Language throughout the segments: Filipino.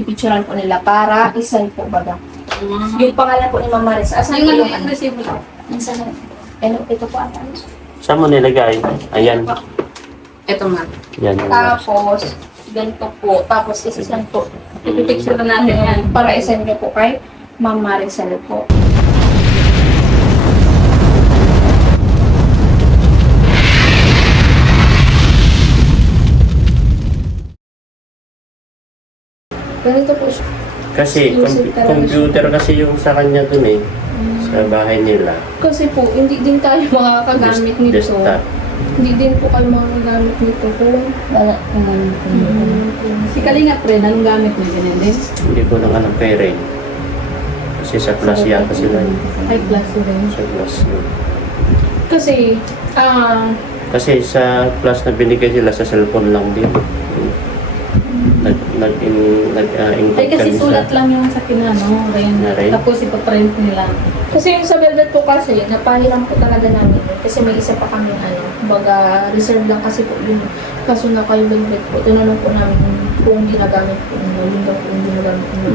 pipicturean po nila para isend po baga. Yung pangalan po ni Ma'am Maris. Asan po yung ano? resibo lang. Ito po ata. Saan mo nilagay? Ayan. Ito man. Yan. Tapos, ganito po. Tapos, isasend po. Ipipicture na natin yan. Para isend niyo po kay Ma'am Maricel po. Ganito po siya. Kasi Exclusive talaga computer kasi yung sa kanya dun eh. Sa bahay nila. Kasi po, hindi din tayo makakagamit nito. Desktop. Hindi din po kayo makakagamit nito kung Wala naman po. Si Kalinga Fred, anong gamit niya? Ganyan din? Hindi ko lang alam kay Ray. Kasi sa plus yata sila. High class rin. Sa plus yun. Kasi, Kasi sa plus na binigay sila sa cellphone lang din. Nag-include Ay, kasi sulat lang yung sa kinano, Na rin? Tapos ipaprint nila. kasi yung sa Velvet po kasi, napahiram po talaga namin yun. Kasi may isa pa kami baga reserve lang kasi po yun. Kaso na kay Velvet po, tinanong po namin kung ginagamit po nila. Yun daw po yung ginagamit nila.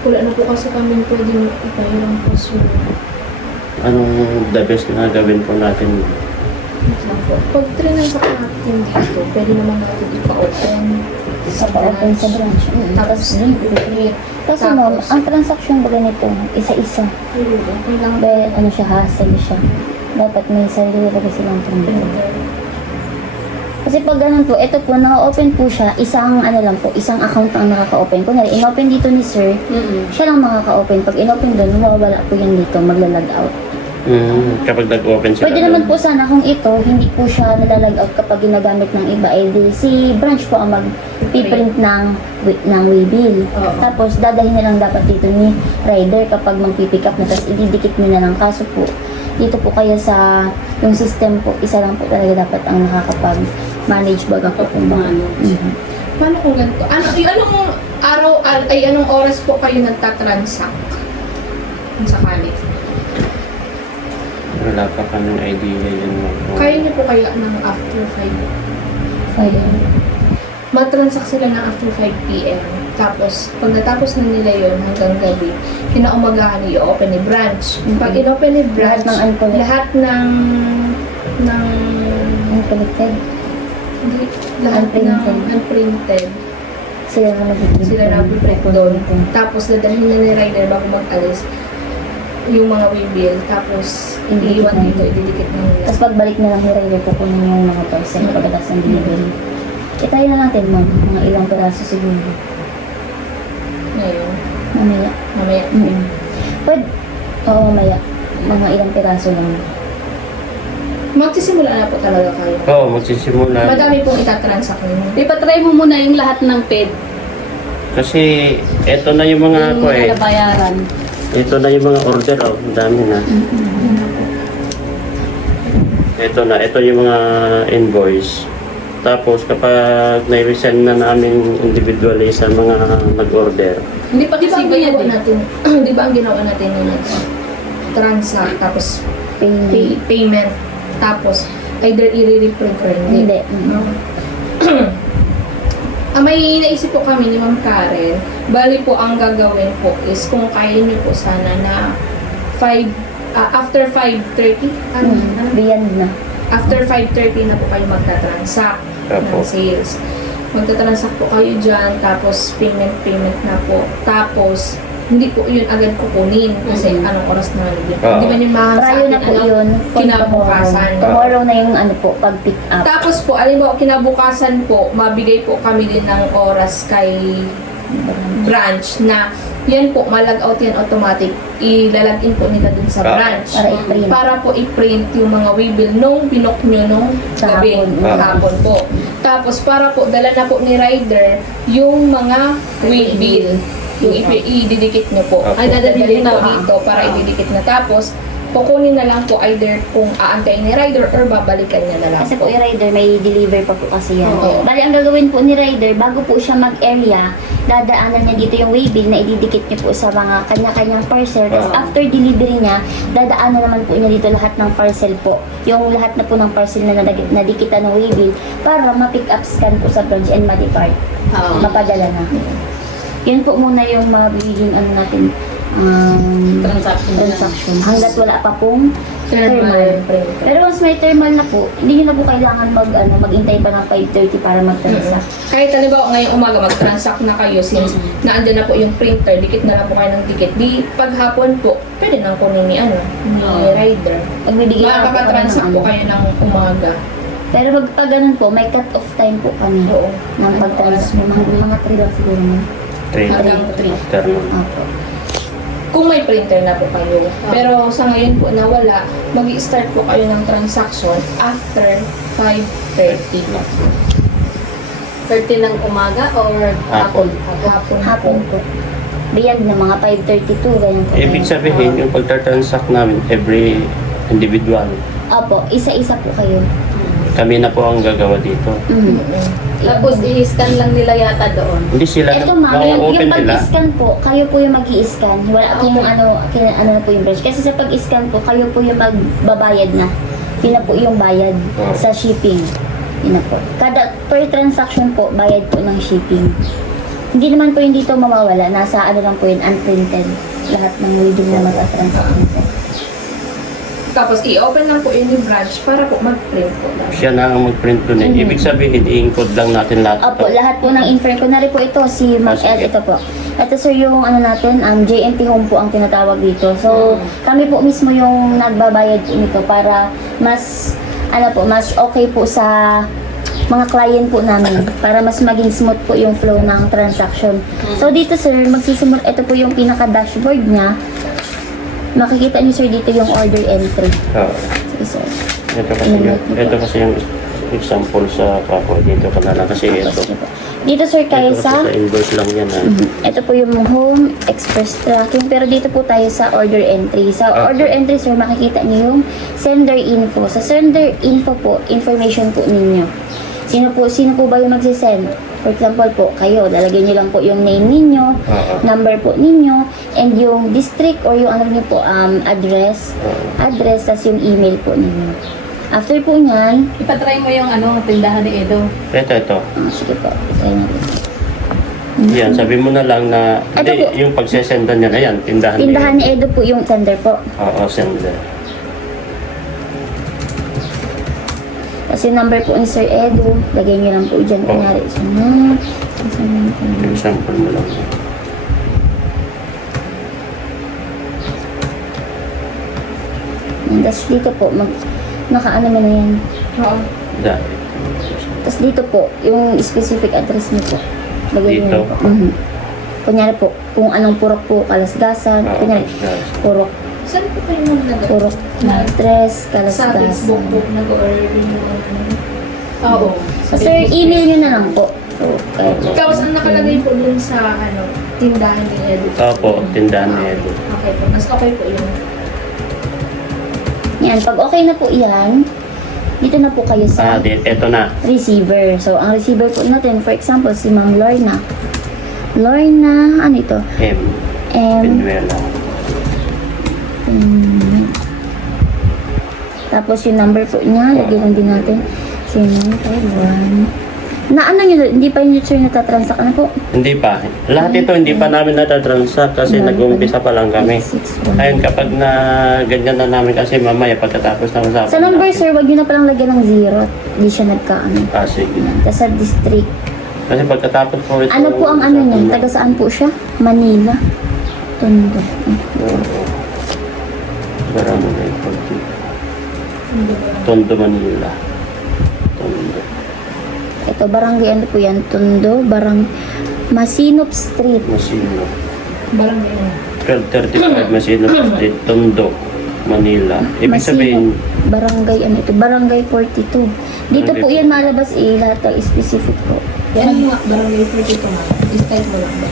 Wala na po kasi kami pwede ipahiram po. So, Anong the best na gawin po natin? pag trinansak natin dito, pwede naman natin ipa-open sa Open sa branch. Tapos, i-create. Kasi ma'am, ang transaction ba ganito, isa-isa. Okay lang. Dahil ano siya, hassle siya. Dapat may sarili talaga silang computer. Kasi pag ganun po, ito po, naka-open po siya, isang ano lang po, isang account ang nakaka-open. Kunwari, in-open dito ni sir, siya lang makaka-open. Pag in-open doon, mawawala po yan dito, maglalag out. Kapag nag-open sila. Pwede naman po sana kung ito, hindi po siya nalalag out kapag ginagamit ng iba. Eh, di, si branch po ang mag-print ng waybill. Oo. Tapos, dadalhin na lang dapat dito ni rider kapag mag-pick up na. Tapos, ididikit nyo na lang. Kaso po, dito po kayo sa yung system po, isa lang po talaga dapat ang nakakapag-manage baga po kung Manage. Mhm. Paano kung ganito? Anong araw, anong oras po kayo nagtatransact? Kung sakali. Wala pa kaming idea yun. Kaya niyo po kaya ng after 5? Fine. Matransact sila ng after 5 p.m. Tapos, pag natapos na nila yon hanggang gabi, kinaumagahan i-open ni branch. Pag in-open ni branch, Lahat ng unconnected. lahat ng Unconnected. hindi, lahat ng Unprinted. unprinted, Sila na mag-print. sila nag-print doon. Tapos, dadalhin na ni rider bago mag-alis yung mga waybill. Tapos, Ididikit iiwan na dito, yun. ididikit na nila. Tapos pagbalik na lang ni rider, kukunin yung mga parcel pagkatapos ng delivery. Itry na natin ma'am, mga ilang peraso siguro. Ngayon, Mamaya. mamaya. Pwede, oo mamaya. Mga ilang peraso lang. Magsisimula na po talaga kayo. Oo, magsisimula. Madami pong itatransact ninyo. Ipatry mo muna yung lahat ng paid. Kasi eto na yung mga Yung ko eh. nabayaran. Ito na yung mga order, oh. Ang dami na. Ito yung mga invoice. Tapos kapag na-resend na namin individually sa mga nag-order, Hindi pa Di ba kasi ang ba yan ginawa eh? natin, di ba ang ginawa natin yun? Transact, tapos Pay. payment, tapos either i-reprint or hindi. Hindi. May naisip po kami ni Ma'am Karen, bali po ang gagawin po is kung kaya niyo po sana na after 5:30, Beyond na. after 5:30 na po kayo magta-transact ng Opo. sales. Magta-transact po kayo dyan, tapos payment na po. Tapos, hindi po yun agad kukunin kasi anong oras na yun. Oo. Hindi ba yung mahal sa Trial atin, na po yun. kinabukasan. Tomorrow na yung ano po, pag-pick up. Tapos po, alam mo, kinabukasan po, mabigay po kami din ng oras kay branch na yan po, malag out yan automatic. Ilalagin po nila dun sa branch. Para i-print. Para po i-print yung mga waybill nung binok nyo nung Sa gabi, hapon. hapon po. Tapos para po, dala na po ni rider yung mga waybill. Yung ididikit nyo po. Opo. Ay, dadalhin po dito para ididikit na. Tapos, kukunin na lang po either kung aantayin ni rider or babalikan niya na lang Kasi po. po yung rider, may deliver pa po kasi yan. Oo. Bali, ang gagawin po ni rider, bago po siya mag-area, dadaanan niya dito yung waybill na ididikit niya po sa mga kanya-kanyang parcel. Tapos Oo. after delivery niya, dadaanan naman po niya dito lahat ng parcel po. Yung lahat na po ng parcel na nadikitan ng waybill para ma-pick up scan po sa branch and ma-depart. Oo. Mapadala na. Yun po muna yung mabibiging ano natin, transaction. Hanggat wala pa pong Thermal printer. Pero once may thermal na po, hindi nyo na po kailangan maghintay pa ng 5:30 para mag-transact. Kahit halimbawa ngayong umaga mag-transact na kayo since naandun na po yung printer, dikit na lang po kayo ng dikit. Di paghapon po, pwede nang kunin ni ni rider. Magbibigay na po kami ng Makakapag-transact po kayo ng umaga. Pero pag ganun po, may cut-off time po kami Oo. ng pag-transact. Mga 3 lang siguro na. 3 Hanggang 3. afternoon. Opo. Kung may printer na po kayo. Pero sa ngayon po na wala, mag-i-start po kayo ng transaction after 5:30. 30 ng umaga or hapon? Hapon po. Beyond na mga 5:32, ganyan po. Ibig sabihin, yung pagtatransact namin, every individual, Opo, isa-isa po kayo. kami na po ang gagawa dito. Tapos i-scan lang nila yata doon. Hindi sila, Ito ma'am, yung open nila. pag-scan po, kayo po yung mag-i-scan. Wala po yung ano na po yung branch. Kasi sa pag-scan po, kayo po yung magbabayad na. Yun na po yung bayad Oh. sa shipping. Yun na po. Kada per transaction po, bayad po ng shipping. Hindi naman po yung dito mawawala. Nasa ano lang po yun, unprinted. Lahat ng reading na mag-transaction. Tapos i-open lang po yun yung branch para po mag-print po. Siya na ang mag-print doon eh. Ibig sabihin, i-encode lang natin lahat. Opo, lahat po ng info. Kunwari po ito, si Ma'am Sige. Ed, ito po. Ito sir, yung ano natin, JNT Home po ang tinatawag dito. So, kami po mismo yung nagbabayad po nito para mas, mas okay po sa mga client po namin para mas maging smooth po yung flow ng transaction. So, dito sir, magsisimula, ito po yung pinaka-dashboard niya. Makikita niyo sir dito yung order entry. Oo. Sige sir. Ito kasi yung example sa kako dito ka na lang kasi ito. Dito sir, kayo Ito kasi sa sa invoice lang yan. Ito po yung home, express tracking. Pero dito po tayo sa order entry. Sa Okay. order entry, sir, makikita niyo yung sender info. Sa sender info po, information po ninyo. Sino po ba yung magsisend? For example po, kayo, lalagyan niyo lang po yung name ninyo, Oo. number po ninyo, and yung district or yung ano niyo po, address, tas yung email po ninyo. After po niyan, Ipatry mo yung tindahan ni Edo. Ito. sige po, try natin. Yan, sabi mo na lang na, Ito hindi, po. yung pagsesendan niya na yan, tindahan, Tindahan ni Edo po yung sender po. Oo, sender. Kasi number po ni Sir Edo, lagay niyo lang po dyan. Kunyari, Example mo lang. Tapos dito po, nakaano mo na yan. Oo. Dahil. Tapos dito po, yung specific address niyo po. Lagay niyo Dito? lang po. Kunyari po, kung anong purok po, Kalasgasan. Oo, Kunyari, Kalasgasan. purok, Saan po kayo nag purok na address, Sa Kalasgasan. Facebook po nag-order yung Oo. So, sir, email niyo na lang po. So, kayo po. Tapos ang nakalagay po dun sa tindahan ni Edu. Opo, tindahan ni Edo. Okay po. Mas okay po yun. Yan, pag okay na po yan, dito na po kayo sa Eto na. receiver. So, ang receiver po natin, for example, si Ma'am Lorna. Lorna, ano ito? M. Pinuela. Tapos yung number po niya, lagyan lang din natin. 0951. Na ano nyo, hindi pa yung sir natatransact. Ano po? Hindi pa. Lahat ito hindi pa namin natatransact kasi nag-uumpisa pa lang kami. 861. Ayun, kapag na ganyan na namin kasi mamaya pagkatapos ng usapan Sa number, natin. sir, wag nyo na palang lagyan ng 0. Hindi siya nagkaano. Sige. Tapos sa district. Kasi pagkatapos po ito. Ano po ang ano niya? Taga saan po siya? Manila. Tondo. Barangay Tondo, Manila. Tondo. Ito, barangay ano po yan? Tondo, Masinop Street. Masino. Barangay yun. 1235 Masino Street, Tondo, Manila. Ibig sabihin, Barangay ano ito? Barangay 42. Dito po yan malabas lahat ng specific po. Yan yung barangay 42 nga. I-type mo lang ba?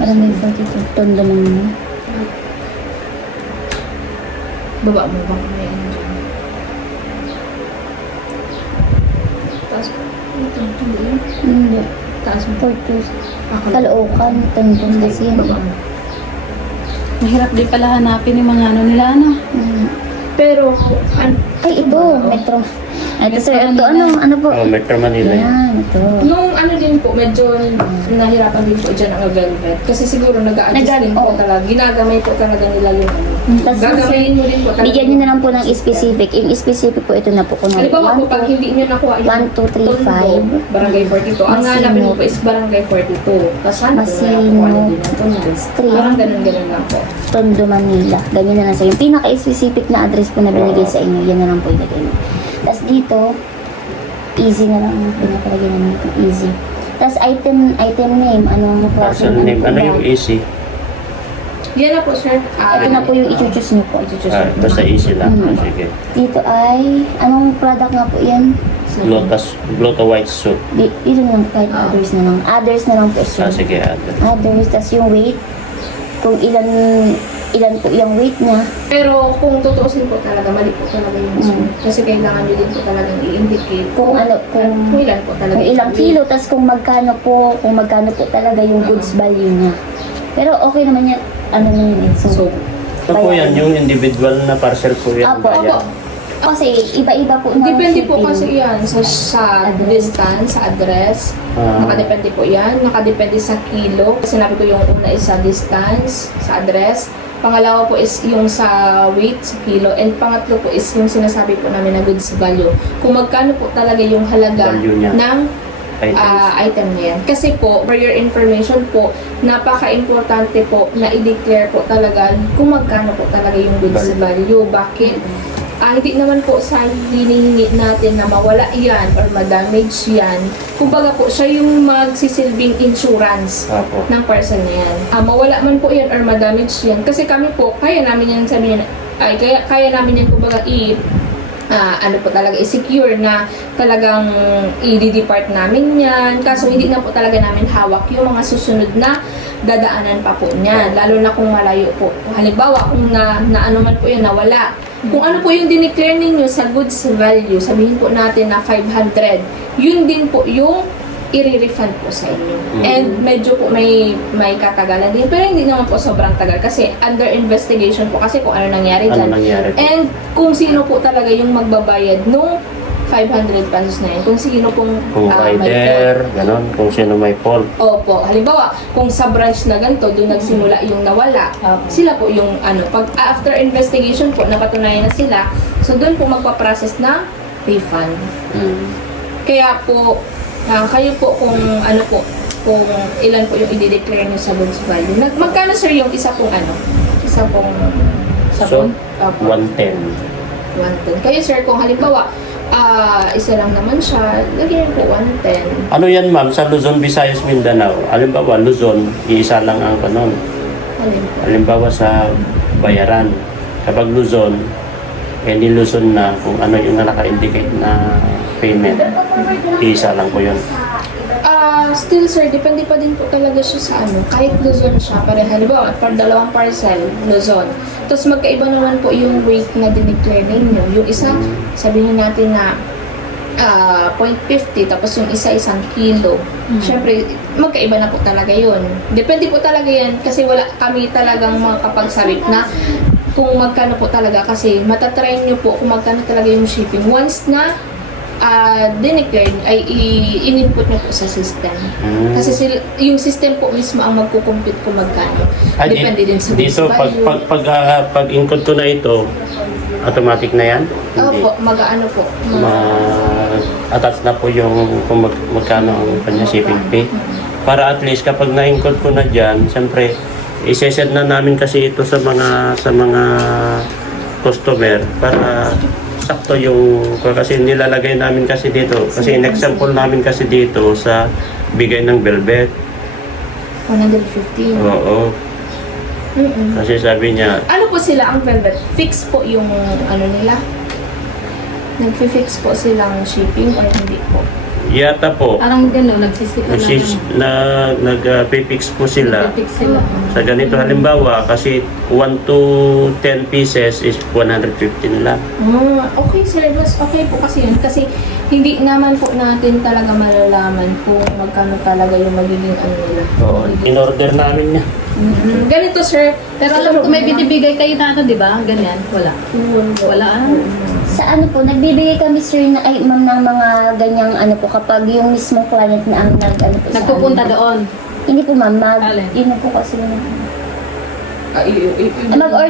Barangay 42. Tondo Manila. Baba mo ba? May ano dyan. Taas mo. Ito yun. Hindi. Taas mo. 42. Caloocan. Tondo kasi yan. Baba mo. Mahirap din pala hanapin yung mga nila, Mm. Pero, Ay, ito. Metro. Ito sir, ito ano po? Oh, Metro Manila. Yan. Yan, ito. Nung ano din po, medyo nahirapan din po dyan ang velvet. Kasi siguro nag-a-adjust din po oo. talaga. Ginagamay po talaga nila yung ano. Tas Gagamayin mo din po talaga. bigyan nyo na lang po ng specific. Yung specific po ito na po. Kung Halimbawa po, pag hindi nyo nakuha yung 1, 2, 3, Tondo, 5. Barangay 42. Ang Masino. hanapin mo po is Barangay 42. Tapos hanapin mo Masino. lang kung ano din ang Tondo. Street. Parang ganun-ganun lang po. Tondo, Manila. Ganyan na lang sa yung pinaka-specific na address po na binigay sa inyo. Yan na lang po ilagay mo. Tapos dito, easy na lang ang pinapalagay namin ito. Easy. Tapos item name. Anong klase Parcel name. Ano yung easy? Yan na po, sir. Ito na po yung i-choose nyo po. Basta easy lang. Mm. Sige. Dito ay, anong product nga po yan? Glota white soup. Dito na lang, kahit others na lang. Others na lang po, sir. Sige, ate. Others, tas yung weight. Kung ilan po yung weight niya. Pero kung tutuusin po talaga, mali po talaga yung Mm. Kasi kailangan nyo din po talagang i-indicate Kung ano, kung ilan po talaga. kung ilang kilo, tas kung magkano po talaga yung goods value niya. Pero okay naman yan, ano na yun eh. So, Ito po yan, yung individual na parcel po yan. Apo, Bayan. Kasi iba-iba po na depende po shipping. kasi yan sa Address. distance, sa address. Ah. Nakadepende po yan. Nakadepende sa kilo. Sinabi ko yung una is sa distance, sa address. Pangalawa po is yung sa weight, sa kilo. And pangatlo po is yung sinasabi po namin na goods value. Kung magkano po talaga yung halaga Value niya. ng item na yan. Kasi po, for your information po, napaka-importante po na i-declare po talaga kung magkano po talaga yung goods value. Bakit? Hindi naman po sa hinihingi natin na mawala yan or ma-damage yan. Kumbaga po, siya yung magsisilbing insurance Apo. ng person na yan. Mawala man po yan or ma-damage yan. Kasi kami po, kaya namin yan sabi niya, kaya namin yan kumbaga ano po talaga, i-secure na talagang i-depart namin yan. Kaso hindi na po talaga namin hawak yung mga susunod na dadaanan pa po niya. Lalo na kung malayo po. Halimbawa, kung na ano man po yan, nawala. Kung ano po yung dineclare ninyo sa goods value, sabihin po natin na 500, yun din po yung i-refund po sa inyo. And medyo po may katagalan din. Pero hindi naman po sobrang tagal kasi under investigation po kasi kung ano nangyari Ano dyan. nangyari po? And kung sino po talaga yung magbabayad nung 500 pesos na yun. Kung sino pong Kung may fault. rider, gano'n. Kung sino may fault. Opo. Halimbawa, kung sa branch na ganito, doon nagsimula yung nawala, sila po yung pag after investigation po, napatunayan na sila, so doon po magpa-process ng refund. Kaya po, kayo po kung kung ilan po yung i-declare nyo sa goods value. Magkano sir yung isa pong So, sabon? Opo. 110. 110. Kayo sir, kung halimbawa, isa lang naman siya, lagyan po 110. Ano yan ma'am? Sa Luzon, Visayas, Mindanao. Halimbawa, Luzon, iisa lang ang kanon. Halimbawa sa bayaran. Kapag Luzon, ni Luzon na kung ano yung naka-indicate na payment. Iisa lang po yun. Still sir, depende pa din po talaga siya sa kahit Luzon siya, halimbawa, dalawang parcel, Luzon. Tapos magkaiba naman po yung weight na dineclare ninyo. Yung isa, sabihin natin na 0.50, tapos yung isa 1 kilo. Siyempre, magkaiba na po talaga yun. Depende po talaga yan kasi wala kami talagang makakapagsabit na kung magkano po talaga kasi matatry nyo po kung magkano talaga yung shipping. Once na dineclare ay in-input nyo po sa system. Kasi yung system po mismo ang magkukompute kung magkano. Depende din sa dito, value. pag include ko na ito, automatic na yan? Opo, mag-ano po. Attach na po yung kung magkano ang kanya shipping fee. Para at least kapag na-include ko na dyan, siyempre, isesend na namin kasi ito sa mga customer para sakto yung kasi nilalagay namin kasi dito kasi in-example namin kasi dito sa bigay ng velvet. 150. Oo. Kasi sabi niya Ano po sila ang velvet? Fix po yung nila? Nag-fix po silang shipping or hindi po? yata po Parang gano'n, nagsisika nag-fix po sila Nag-fix sila. sa ganito halimbawa kasi 1 to 10 pieces is 150 nila. Okay sir, mas okay po kasi yun. Kasi hindi naman po natin talaga malalaman kung magkano talaga yung magiging nila. Oo, in-order namin niya. Ganito sir, Pero alam ko may binibigay kayo na di ba? Ganyan, wala. Wala. Sa ano po, nagbibigay kami sir na, ay ma'am ng mga ganyang ano po, kapag yung mismong client na ang ano po sa Nagpupunta amin. doon. Hindi po ma'am, Alin? yun na po kasi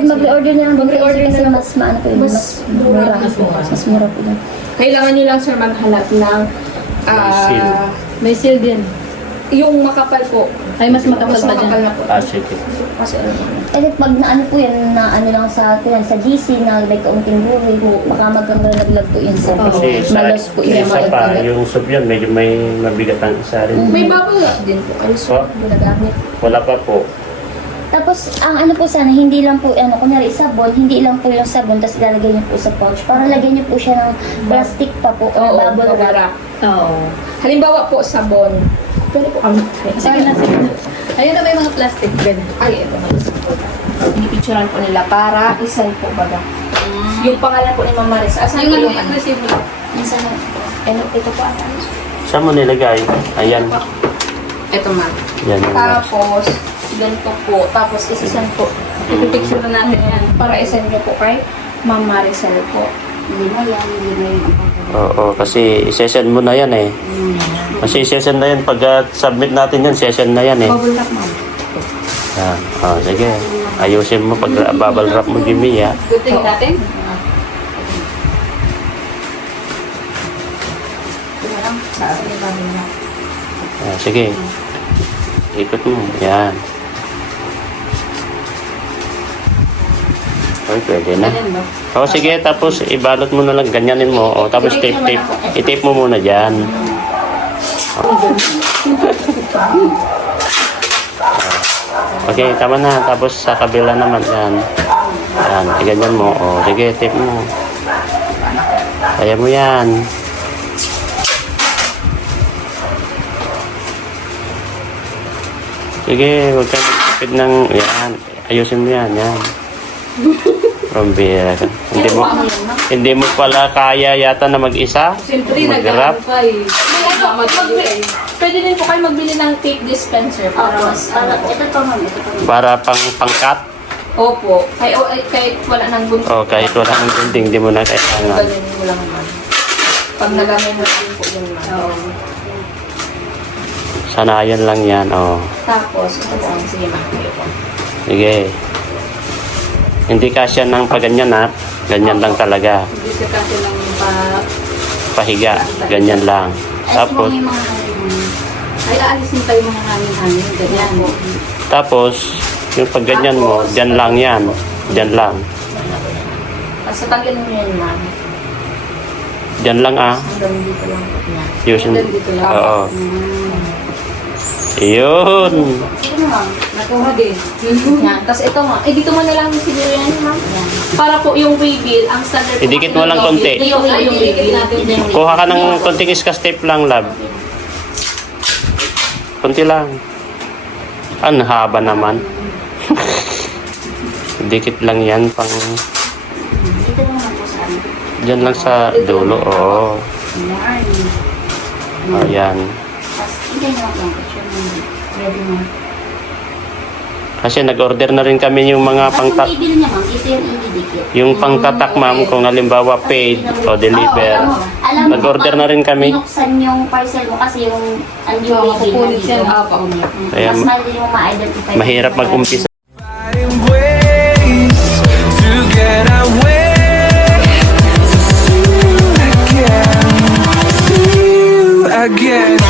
mag-order na lang din kayo sir kasi mas maano po yun, Mas mas mura mura. po. Mas mura po yun. Kailangan nyo lang sir maghanap ng seal. May seal din. yung makapal po. Ay, mas makapal Mas pa makapal dyan. na po. Sige. Kasi ano, Kasi pag na ano po yan, na ano lang sa yan, sa GC na like kaunting buhay po, baka magkakalag po yun sa Kasi malos po sa yun. isa pa, yung soup yun, medyo may mabigat ang isa rin. may bubble wrap din po kayo sir. Po? Ginagamit. Wala pa po. Tapos, ang ano po sana, hindi lang po, ano, kunyari sabon, hindi lang po yung sabon, tapos ilalagay niyo po sa pouch. Para lagyan niyo po siya ng plastic pa po, or bubble wrap. Oo. Halimbawa po sabon. Pwede po kami. Sige na, sige na. Ayun na may mga plastic bed. Ay, ito na. Pinipicturean po nila para isal po baga. Yung pangalan po ni Mama Maris. Asan Yung po ano yung yung ano? receive mo? Minsan, Ito po ata. Saan mo nilagay? Ayan. Ito ma. Yan yung Tapos, ganito po. Tapos, isisan po. Ipipicture na natin yan. Para isend niyo po kay Mama Marisol po. hindi na yan, hindi na yung Oo, kasi isesend mo na yan eh. Kasi isesend na yan. Pag submit natin yan, sesend na yan eh. Bubble wrap ma'am. Yan. Oh, sige. Ayusin mo pag bubble wrap mo, Jimmy, ha? Good thing natin. Sige. Ikot mo. Yan. Okay, pwede na. Ganyan ba? O sige, tapos ibalot mo na lang, ganyanin mo. O, tapos tape. I-tape mo muna dyan. Okay, tama na. Tapos sa kabila naman, yan. Yan, ganyan mo. O, sige, tape mo. Kaya mo yan. Sige, huwag kang magtipid ng, yan. Ayusin mo yan, yan. Rombera ka. Hindi mo pala kaya yata na mag-isa? Siyempre, Mag-wrap? nag-ano pa eh. Pwede din po kayo magbili ng tape dispenser para mas ito to ma'am, ito to ma'am. Para pangkat? Opo. Kahit wala nang buntot. O kahit wala ng gunting, hindi mo na kailangan. Ganun mo lang naman. Pag nagamit mo din po yun ma'am. Sanayan lang yan, o. Tapos, ito po. Sige ma'am. Sige. Hindi kasya ng paganyan, ha? Ganyan lang talaga. Hindi siya kasi lang Pahiga. Ganyan lang. Tapos, Ay, yung mga hangin. ay aalisin pa yung mga hangin-hangin. Ganyan. tapos, yung pag ganyan mo, dyan lang yan. Dyan lang. Basta tanggalin mo yun ma'am. Dyan lang, ah. Hanggang dito lang po niya. Yusin. Hanggang dito lang. Oo. Yun. Ito ma'am. Nakuha din. Yan. Tapos ito ma'am. Dito mo na lang siguro yan ma'am. Para po yung waybill, ang standard po. Idikit mo kasi lang ng konti. waybill, Yung Ay, waybill. didikit natin din. Kuha ka ng konting iskas tape lang, love. Konti lang. Ang haba naman. Dikit lang yan pang... Ito naman po sa amin. Diyan lang sa dulo, oo. Ayan. Tapos, hindi naman lang po siya. Ready mo. Kasi nag-order na rin kami yung mga Tapos yung pangtat... bibil niya ma'am, ito yung ididikit. Yung pangtatak, ma'am, kung halimbawa paid o deliver. Alam mo, Nag-order na rin kami. Binuksan yung parcel mo kasi yung yung Oo, bibil kukunin siya. Kaya Mas madali mo ma-identify. mahirap mag-umpisa. Fighting ways to get away, to see you again, see you again.